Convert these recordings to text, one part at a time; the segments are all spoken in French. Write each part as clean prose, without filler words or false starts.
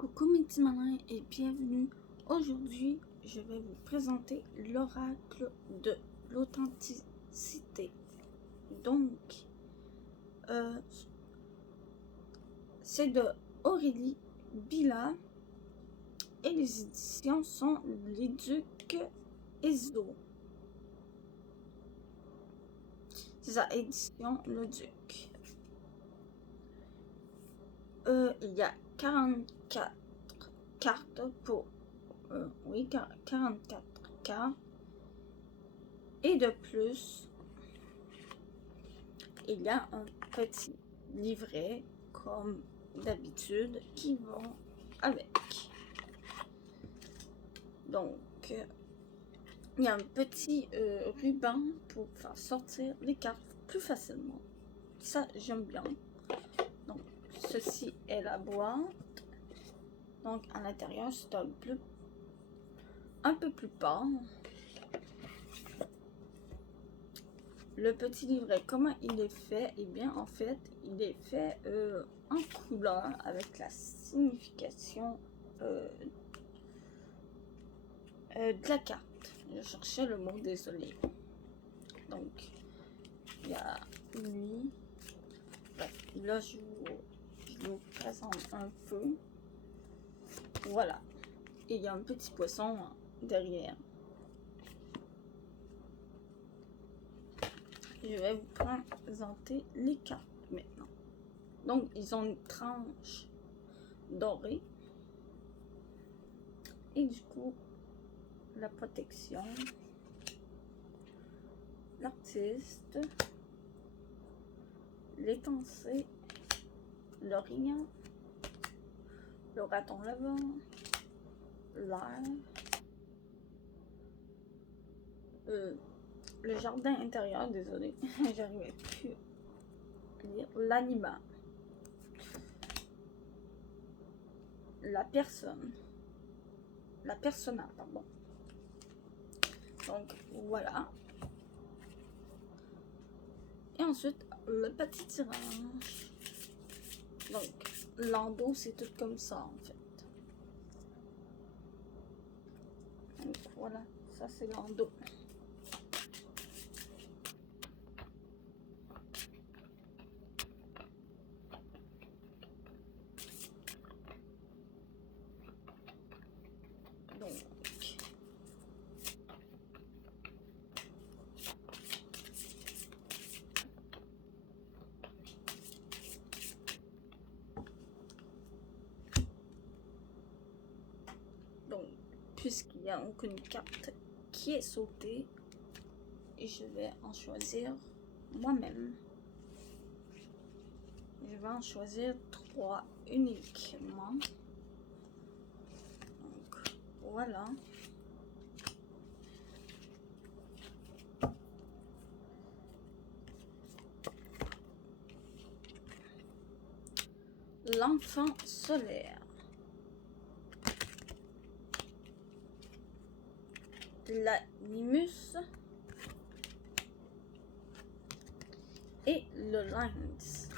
Coucou mes petits malins et bienvenue. Aujourd'hui, je vais vous présenter l'oracle de l'authenticité. Donc, c'est de Aurélie Bila et les éditions sont l'Éduc Ezo. C'est sa édition Le Duc. Il y a 44 cartes pour 44 cartes et de plus il y a un petit livret comme d'habitude qui va avec. Donc il y a un petit ruban pour faire sortir les cartes plus facilement. Ça j'aime bien. Donc ceci est la boîte. Donc à l'intérieur c'est un peu plus bas. Le petit livret, comment il est fait? Eh bien en fait il est fait en couleur avec la signification de la carte. Je cherchais le mot, désolé. Donc il y a lui. Là je vous présente un peu. Voilà. Et il y a un petit poisson derrière. Je vais vous présenter les cartes maintenant. Donc, ils ont une tranche dorée. Et du coup, la protection, l'artiste, l'étancé, l'orient, le raton laveur, l'air, le jardin intérieur, désolé, j'arrivais plus à lire, l'animal, la persona, pardon. Donc voilà. Et ensuite, le petit tirage. Donc, l'endos, c'est tout comme ça en fait. Donc voilà, ça c'est l'endos. Donc, puisqu'il n'y a aucune carte qui est sautée, je vais en choisir moi-même. Je vais en choisir 3 uniquement. Donc, voilà. L'enfant solaire. L'animus et le lynx.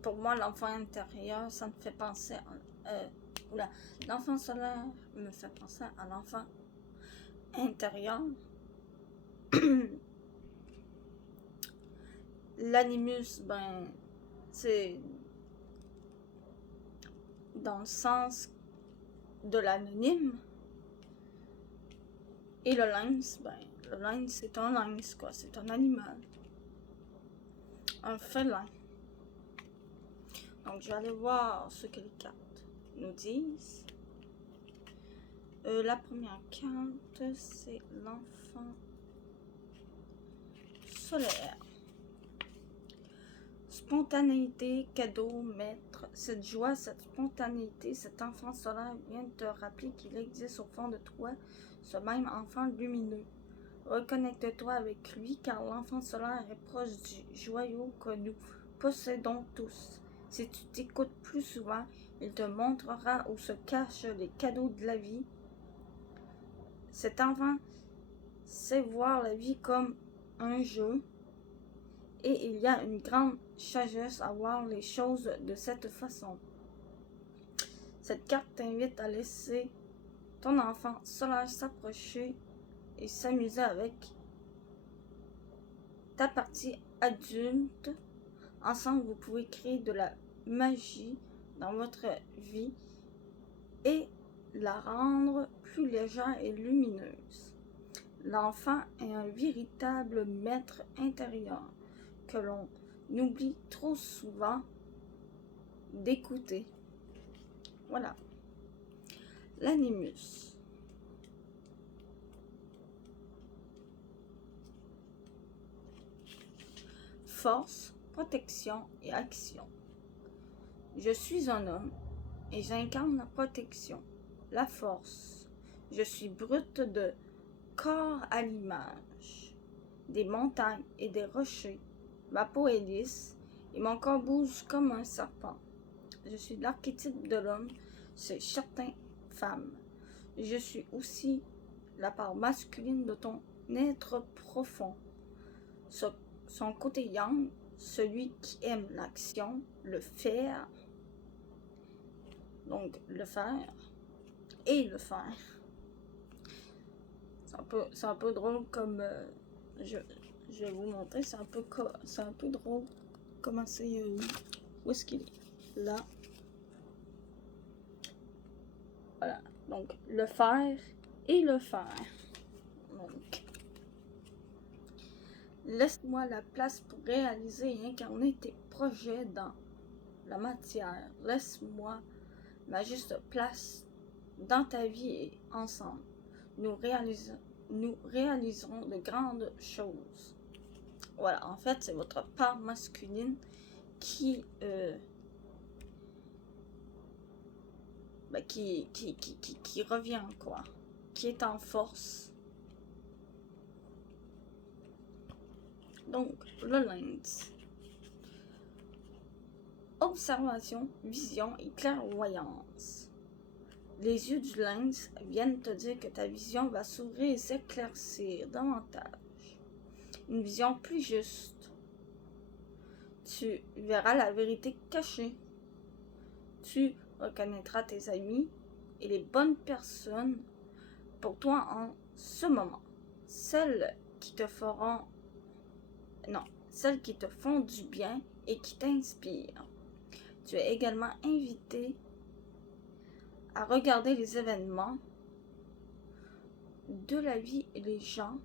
Pour moi, l'enfant intérieur, ça me fait penser à... l'enfant solaire me fait penser à l'enfant intérieur. L'animus, ben, c'est dans le sens de l'anonyme. Et le lynx, ben, le lynx, c'est un lynx, quoi. C'est un animal. Un félin. Donc, je vais aller voir ce que les cartes nous disent. La première carte, c'est l'enfant solaire. Spontanéité, cadeau, maître. Cette joie, cette spontanéité, cet enfant solaire vient te rappeler qu'il existe au fond de toi ce même enfant lumineux. Reconnecte-toi avec lui car l'enfant solaire est proche du joyau que nous possédons tous. Si tu t'écoutes plus souvent, il te montrera où se cachent les cadeaux de la vie. Cet enfant sait voir la vie comme un jeu et il y a une grande sagesse à voir les choses de cette façon. Cette carte t'invite à laisser ton enfant solaire s'approcher et s'amuser avec ta partie adulte. Ensemble, vous pouvez créer de la magie dans votre vie et la rendre plus légère et lumineuse. L'enfant est un véritable maître intérieur que l'on oublie trop souvent d'écouter. Voilà. L'animus. Force, protection et action. Je suis un homme et j'incarne la protection, la force. Je suis brute de corps à l'image des montagnes et des rochers. Ma peau est lisse et mon corps bouge comme un serpent. Je suis l'archétype de l'homme chez certaines femmes. Je suis aussi la part masculine de ton être profond. Son côté yang, celui qui aime l'action, le faire, donc le faire et le faire. C'est un peu drôle comme je vais vous montrer, c'est un peu drôle comment c'est où est-ce qu'il est là. Voilà, donc le faire et le faire. Donc laisse-moi la place pour réaliser et incarner tes projets dans la matière. Laisse-moi ma juste place dans ta vie et ensemble, nous réaliserons de grandes choses. Voilà, en fait, c'est votre part masculine qui revient, quoi, qui est en force. Donc, le lynx. Observation, vision et clairvoyance. Les yeux du lynx viennent te dire que ta vision va s'ouvrir et s'éclaircir davantage. Une vision plus juste. Tu verras la vérité cachée. Tu reconnaîtras tes amis et les bonnes personnes pour toi en ce moment. Celles qui te font du bien et qui t'inspirent. Tu es également invité à regarder les événements de la vie et les gens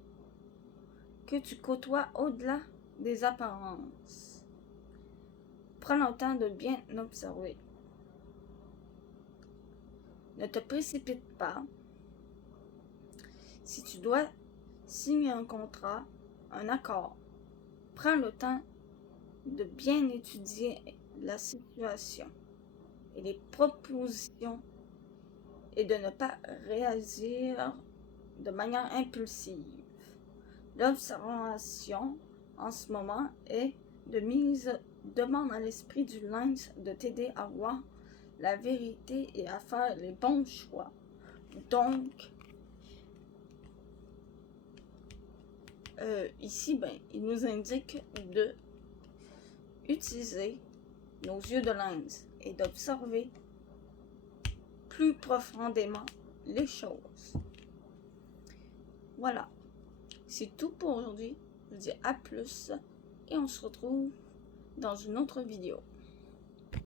que tu côtoies au-delà des apparences. Prends le temps de bien observer. Ne te précipite pas. Si tu dois signer un contrat, un accord, prends le temps de bien étudier la situation et les propositions et de ne pas réagir de manière impulsive. L'observation en ce moment est de mise. Demande à l'esprit du lynx de t'aider à voir la vérité et à faire les bons choix. Donc, ici, il nous indique de utiliser nos yeux de lynx et d'observer plus profondément les choses. Voilà, c'est tout pour aujourd'hui. Je vous dis à plus et on se retrouve dans une autre vidéo.